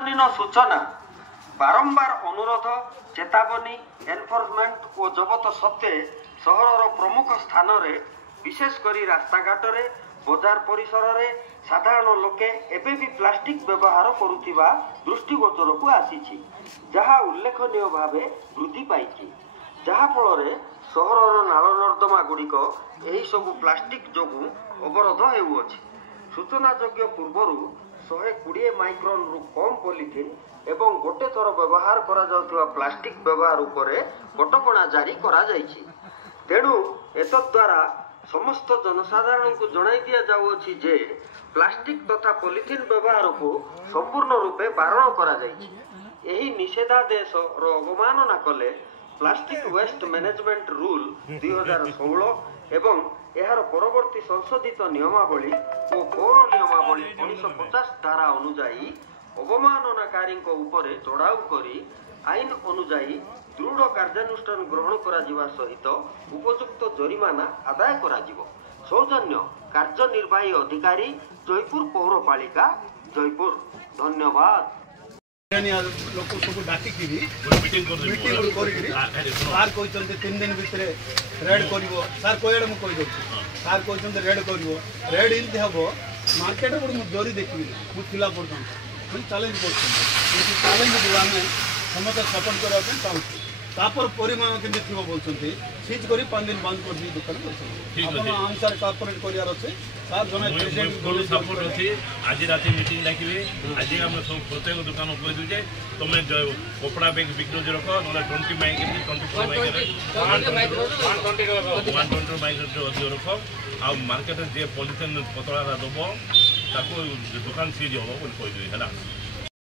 सूचना बारंबार अनुरोध चेतावनी एनफोर्समेंट और जबत सत्वे सहर प्रमुख स्थान में विशेषकर रास्ताघाट बजार परिसर में साधारण लोके एबे भी प्लास्टिक व्यवहार करुवा दृष्टिगोचर को आसी जहाँ उल्लेखनीय भाव वृद्धि पाई जहाँफल सहर नाल नर्दमा गुड़िक यही सबू प्लास्टिक जो अवरोध होउछि। सूचनायोग्य पूर्वर 120 माइक्रोन रु कम पॉलिथिन एवं गोटे थर व्यवहार करा जाउथुवा प्लास्टिक व्यवहार उपरे कटकणा जारी करा जाइछि। तेणु एतद्वारा समस्त जनसाधारण को जणाई दिया जाउछि जे प्लास्टिक तथा पॉलिथिन व्यवहार को संपूर्ण रूपे बारण करा जाइछि। एही निषेधादेश रो अवमानना कले प्लास्टिक वेस्ट मैनेजमेंट रूल 2016 एवं यार परवर्ती संशोधित नियमावली और पौर नियमावली 1950 धारा अनुजाई अवमाननाकारी उपरे चढ़ाऊ करी आईन अनुजाई दृढ़ कार्यानुष्ठान ग्रहण करा सहित उपयुक्त जरिमाना आदाय करा सौजन्य कार्यनिर्वाही अधिकारी जयपुर पौरपालिका जयपुर। धन्यवाद। लोक सब डाक मीटिंग सार कहते 3 दिन भितर रेड कर सार कह मुझे सार कहते रेड कर रेड इनती हम मार्केट मुझे जरी देखी मुझे फिला पर्यटन चैलेंज कर चैलेंज जो आम समस्त सपोर्ट करने चाहूँ तापर परिमाण केमती थी बोलते सीज कर 5 दिन बंद कर दी दुकान अनुसार कॉर्पोरेट करार अच्छे सार जन प्रेसिडेंट सपोर्ट अच्छी आज रात मीटिंग डाकिए आज आम सब प्रत्येक दुकान कह दूचे तुम कपड़ा बैग बिक्री रख ना 20 माइक 24 माइक अधिक रख आ मार्केट जे पॉलिथिन पतला दब ताको दुकान सीज हम कहीदेवी है।